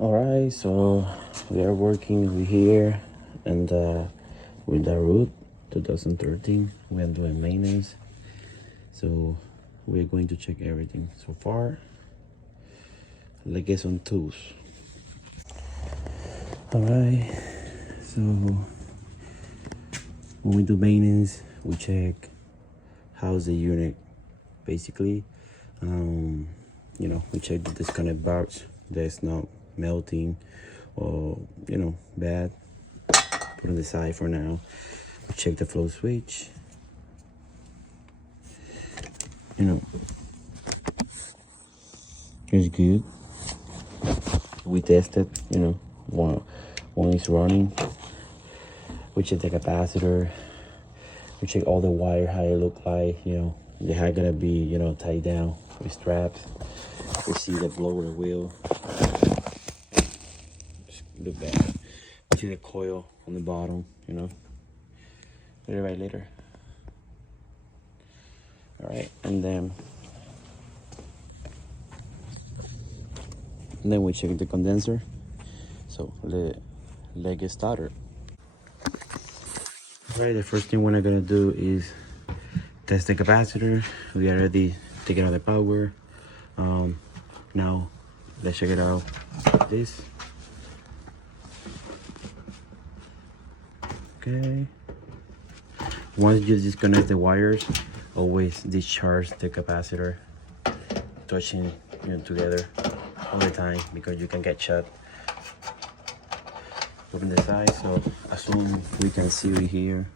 Alright, so we are working over here and with the RUDD 2013. We are doing maintenance, so we're going to check everything so far. Let's get some tools. Alright, so when we do maintenance, we check how's the unit. Basically, we check the disconnect bars that's not melting or bad. Put on the side for now. We check the flow switch. It's good. We tested, one is running. We check the capacitor. We check all the wire, how it look like, they are gonna be, tied down with straps. We see the blower wheel. Just look back. We see the coil on the bottom, Put it right later. All right, and then we check the condenser. So let's get started. All right, the first thing we're gonna do is test the capacitor. We already taken out the power. Now let's check it out. This. Okay. Once you disconnect the wires, always discharge the capacitor, touching together all the time because you can get shot. Open the side, so as soon as we can see it here,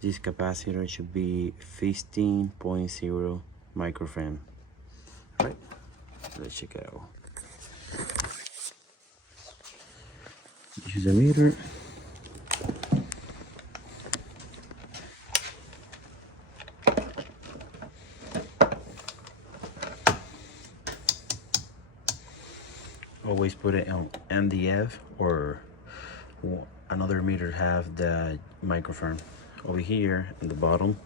this capacitor should be 15.0 microfarad. All right, let's check it out. This is a meter. Always put it on MDF or another meter have the microfarad. Over here in the bottom,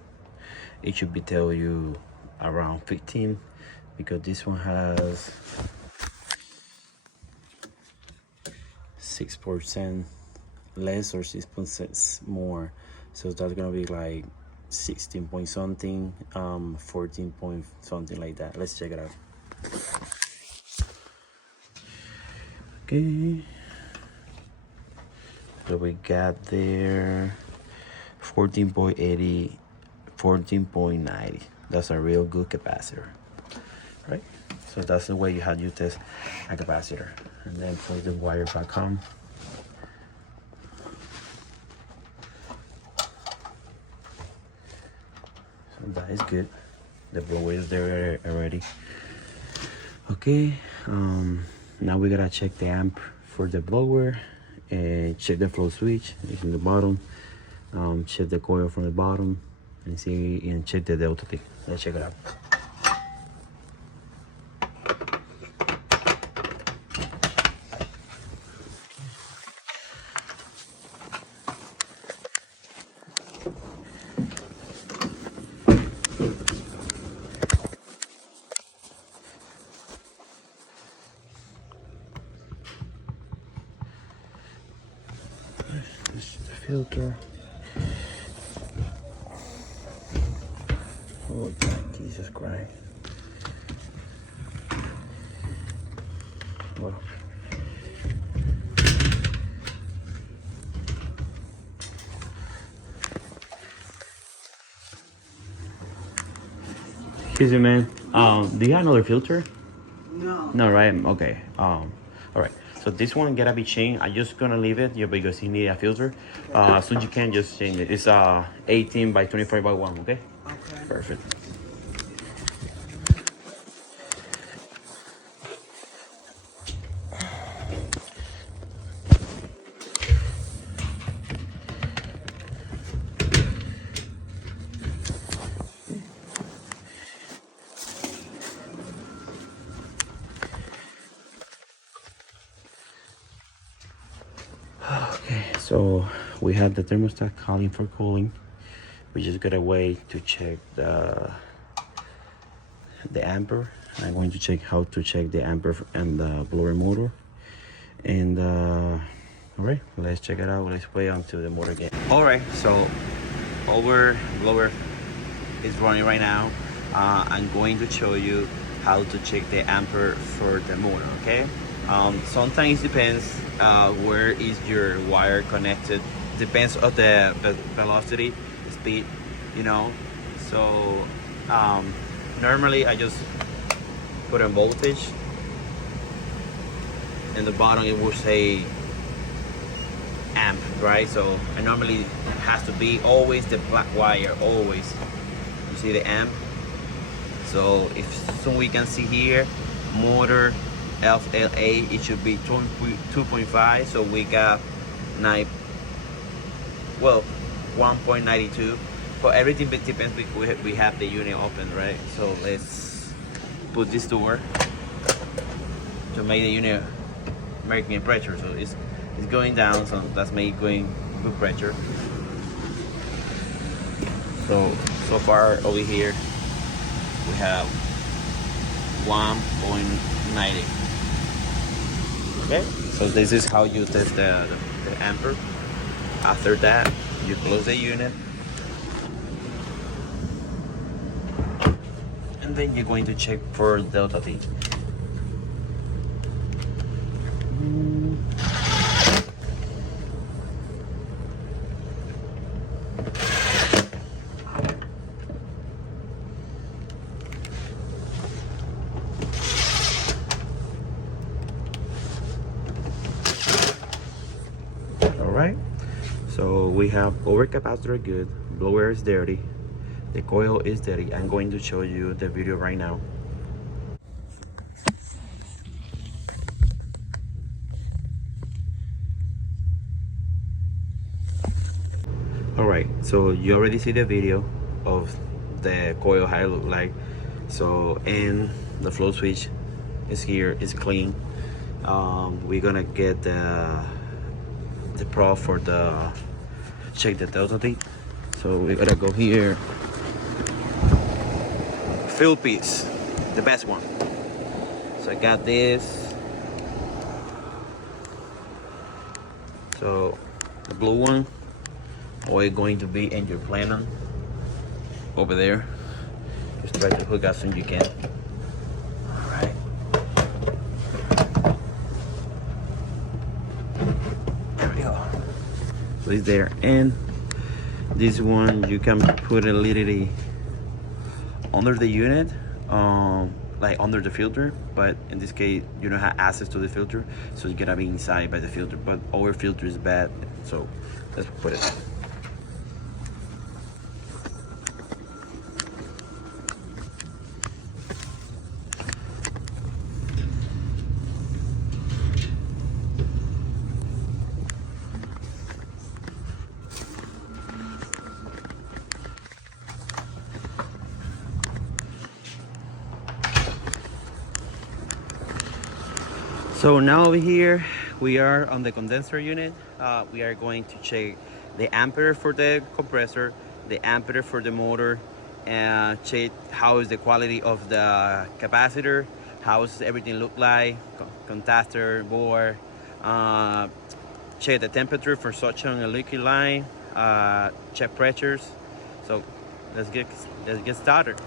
it should be tell you around 15 because this one has 6% less or 6% more, so that's gonna be like 16 point something, 14 point something like that. Let's check it out. Okay, so we got there 14.80, 14.90. That's a real good capacitor, right? So that's the way you have to test a capacitor. And then put the wire back on. So that is good. The blower is there already. Okay, now we gotta check the amp for the blower and check the flow switch. It's in the bottom. Check the coil from the bottom and see and check the delta T. Let's check it out. This is the filter. Oh, Jesus Christ. Well. Excuse me, man. Do you have another filter? No. No, right? Okay. All right. So this one gotta be changed. I'm just gonna leave it here because you need a filter. As soon as you can, just change it. It's 18 by 24 by 1. Okay. Okay. Perfect. Okay, so we have the thermostat calling for cooling. We just gotta wait to check the ampere. I'm going to check how to check the ampere and the blower motor. And all right, let's check it out. Let's play onto the motor again. All right, so our blower is running right now. I'm going to show you how to check the ampere for the motor. Okay, sometimes it depends where is your wire connected, depends on the velocity, speed, you know. So normally I just put a voltage, and the bottom it will say amp, right? So I normally has to be always the black wire, always. You see the amp. So if so, we can see here motor FLA, it should be 2.5. So we got 1.92. But everything depends. We have the unit open, right? So let's put this to work to make the unit making pressure. So it's going down, so that's make going good pressure. So far over here we have 1.90. Okay, so this is how you test the ampere. After that, you close the unit, and then you're going to check for delta T. Alright, so we have overcapacitor good, blower is dirty, the coil is dirty. I'm going to show you the video right now. Alright, so you already see the video of the coil, how it look like. So, and the flow switch is here, it's clean. We're gonna get the probe for the check the delta T. So we gotta go here, fill piece, the best one. So I got this. So the blue one, or it's going to be in your planer over there. Just try to hook as soon as you can. Alright. There we go. So it's there. And this one you can put it literally under the unit, like under the filter, but in this case you don't have access to the filter, so you gotta be inside by the filter. But our filter is bad, so let's put it. So now over here we are on the condenser unit. We are going to check the ampere for the compressor, the ampere for the motor, and check how is the quality of the capacitor, how does everything look like, contactor, bore, check the temperature for suction and liquid line, check pressures. So let's get started.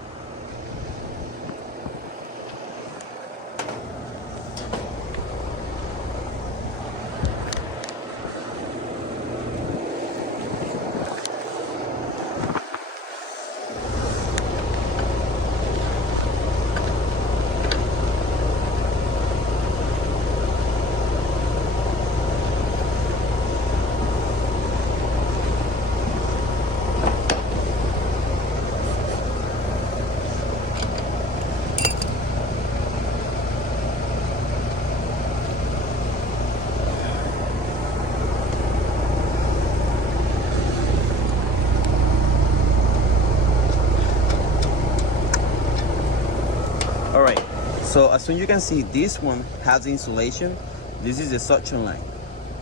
All right, so as soon as you can see, this one has insulation. This is the suction line.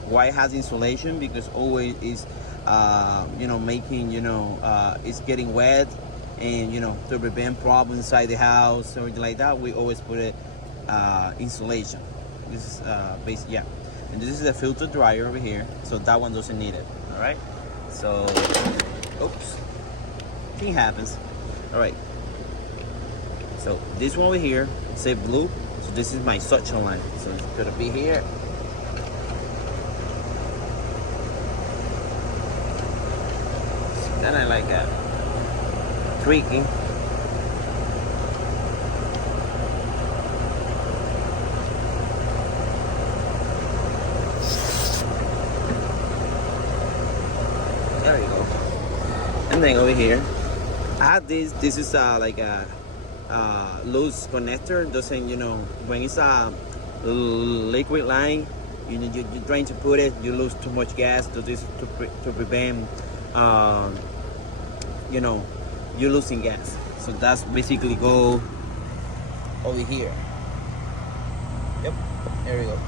Why it has insulation? Because always is making it's getting wet, and to prevent problems inside the house or anything like that, we always put it insulation. This is basic, yeah. and this is the filter dryer over here, so that one doesn't need it. All right, so oops, thing happens. All right, so this one over here say blue, so this is my suction line, so it's gonna be here. Kind of like that creaking. There we go. And then over here I have this is like a loose connector. Doesn't, you know, when it's a liquid line, you're trying to put it, you lose too much gas to this to prevent you know, you losing gas. So that's basically go over here. Yep, there we go.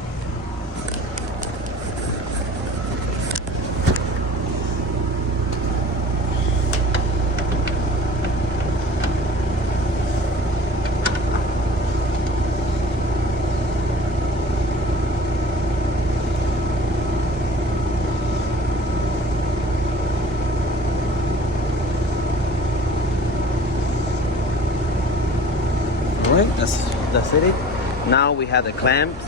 That's it. Now we have the clamps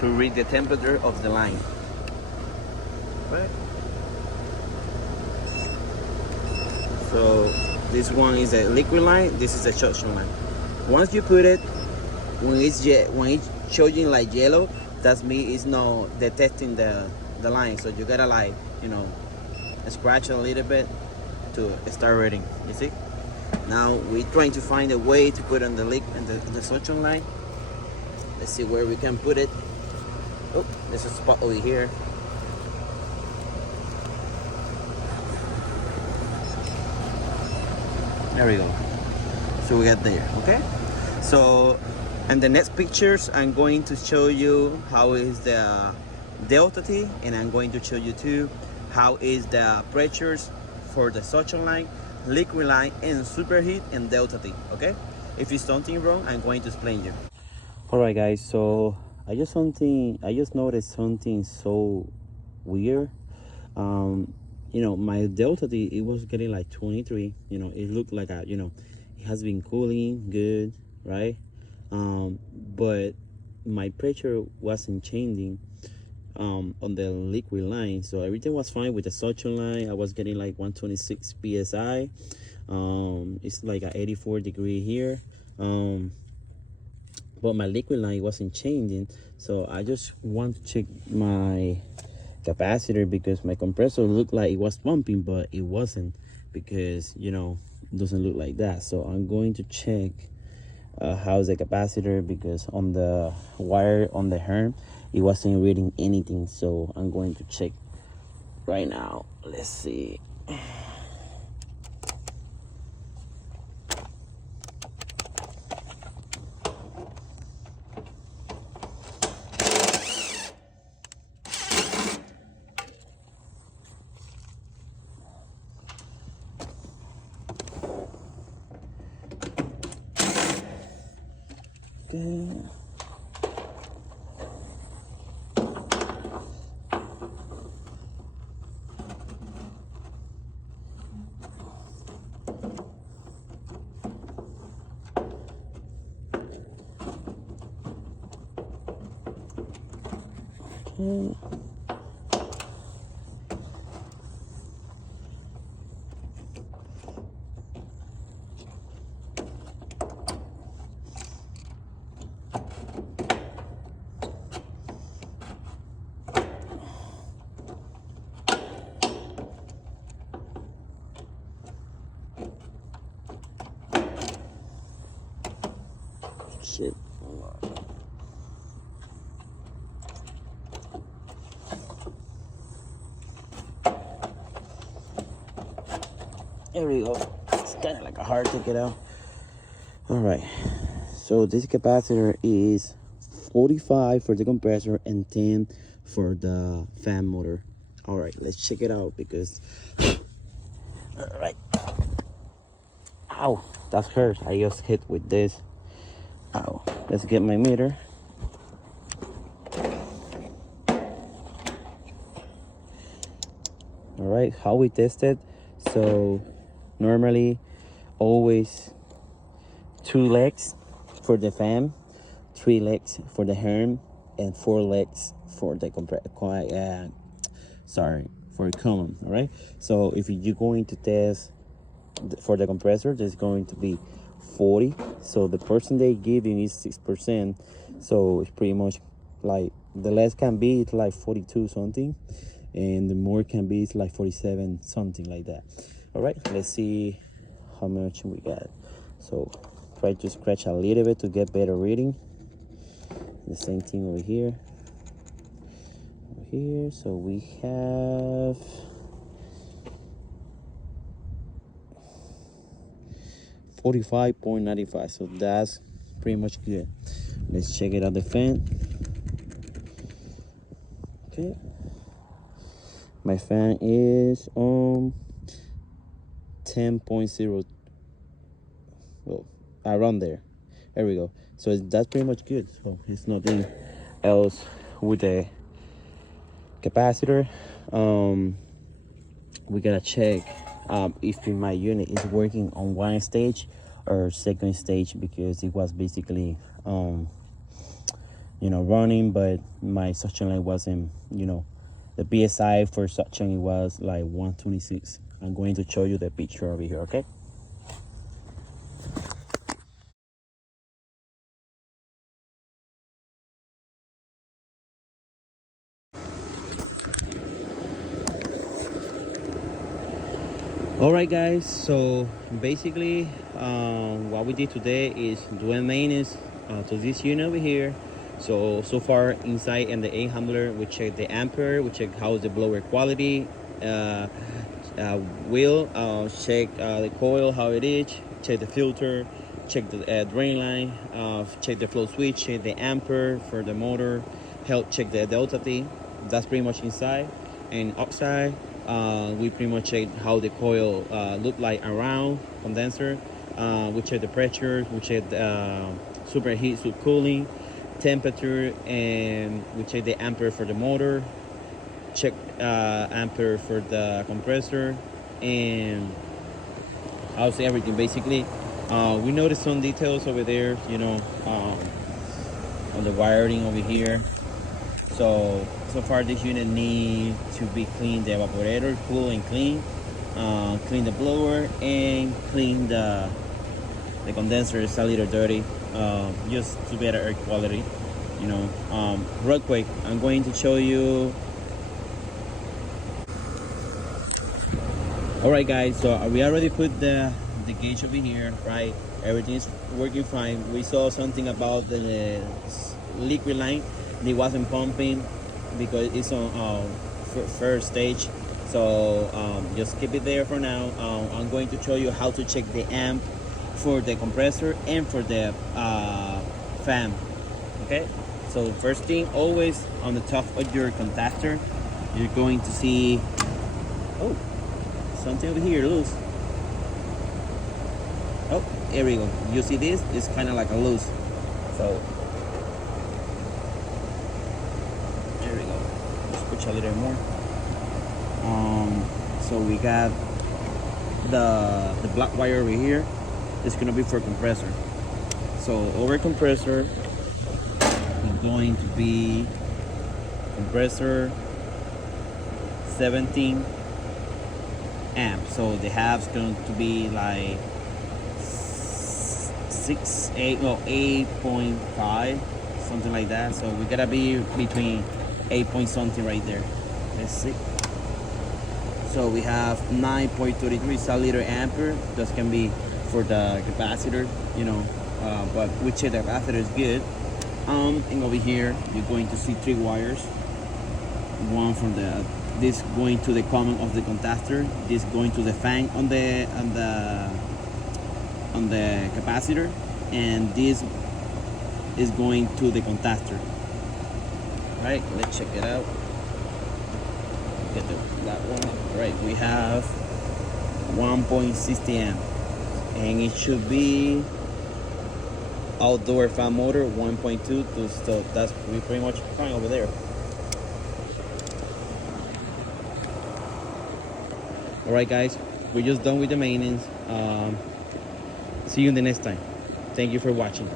to read the temperature of the line. Right. So this one is a liquid line. This is a suction line. Once you put it, when it's showing like yellow, that's me it's not detecting the line. So you gotta, like, you know, scratch a little bit to start reading. You see? Now we're trying to find a way to put on the the suction line. Let's see where we can put it. Oh, there's a spot over here. There we go. So we got there, okay? So, in the next pictures, I'm going to show you how is the delta T, and I'm going to show you too how is the pressures for the suction line, liquid line, and superheat and delta T. Okay, if it's something wrong, I'm going to explain you. All right, guys, so I just noticed something so weird. You know, my delta T, it was getting like 23. You know, it looked like it has been cooling good, right? But my pressure wasn't changing on the liquid line, so everything was fine with the suction line. I was getting like 126 psi. It's like a 84 degree here, but my liquid line wasn't changing. So I just want to check my capacitor, because my compressor looked like it was pumping, but it wasn't, because, you know, it doesn't look like that. So I'm going to check how's the capacitor, because on the wire on the horn it wasn't reading anything. So I'm going to check right now. Let's see. Okay. Shit. There we go. It's kind of like a hard to get out. All right. So this capacitor is 45 for the compressor and 10 for the fan motor. All right, let's check it out, because all right. Ow, that hurt. I just hit with this. Ow. Let's get my meter. All right, how we tested. So normally always 2 legs for the fan, 3 legs for the horn, and 4 legs for the for column. All right, so if you're going to test for the compressor, there's going to be 40. So the person they giving is 6%, so it's pretty much like the less can be it's like 42 something, and the more can be it's like 47 something like that. All right, let's see how much we got. So try to scratch a little bit to get better reading. The same thing over here. So we have 45.95, so that's pretty much good. Let's check it out the fan. Okay, my fan is 10.0, well, around there we go. So that's pretty much good. So it's nothing else with the capacitor. We gotta check if my unit is working on 1 stage or 2nd stage, because it was basically running, but my suction line wasn't, the PSI for suction, it was like 126. I'm going to show you the picture over here, okay? All right, guys, so basically what we did today is do a maintenance to this unit over here. So far inside in the A handler, we checked the ampere, we checked how's the blower quality, wheel, check the coil, how it is, check the filter, check the drain line, check the flow switch, check the ampere for the motor, help check the delta T. That's pretty much inside. And outside, we pretty much check how the coil look like around condenser. We check the pressure, we check the superheat, subcooling, temperature, and we check the ampere for the motor, check ampere for the compressor, and I'll say everything basically. We noticed some details over there, on the wiring over here. So far this unit needs to be cleaned, the evaporator, cool and clean, clean the blower, and clean the condenser. It's a little dirty, just to better air quality, real quick. I'm going to show you. All right, guys, so we already put the gauge over here, right? Everything's working fine. We saw something about the liquid line. It wasn't pumping because it's on first stage, so just keep it there for now. I'm going to show you how to check the amp for the compressor and for the fan. Okay, so first thing, always on the top of your contactor, you're going to see something over here loose. Oh, here we go. You see this? It's kind of like a loose. So a little more. So we got the black wire over here. It's gonna be for compressor. So over compressor is going to be compressor 17 amps. So the half's going to be like 8.5, something like that. So we gotta be between 8 point something right there. Let's see. So we have 9.33 solid ampere. That can be for the capacitor, but which the capacitor is good. And over here you're going to see 3 wires. One from this going to the common of the contactor, this going to the fan on the capacitor, and this is going to the contactor. Right, let's check it out. Get that one. All right, we have 1.60 amp, and it should be outdoor fan motor 1.2. So that's pretty much fine over there. All right, guys, we're just done with the maintenance. See you in the next time. Thank you for watching.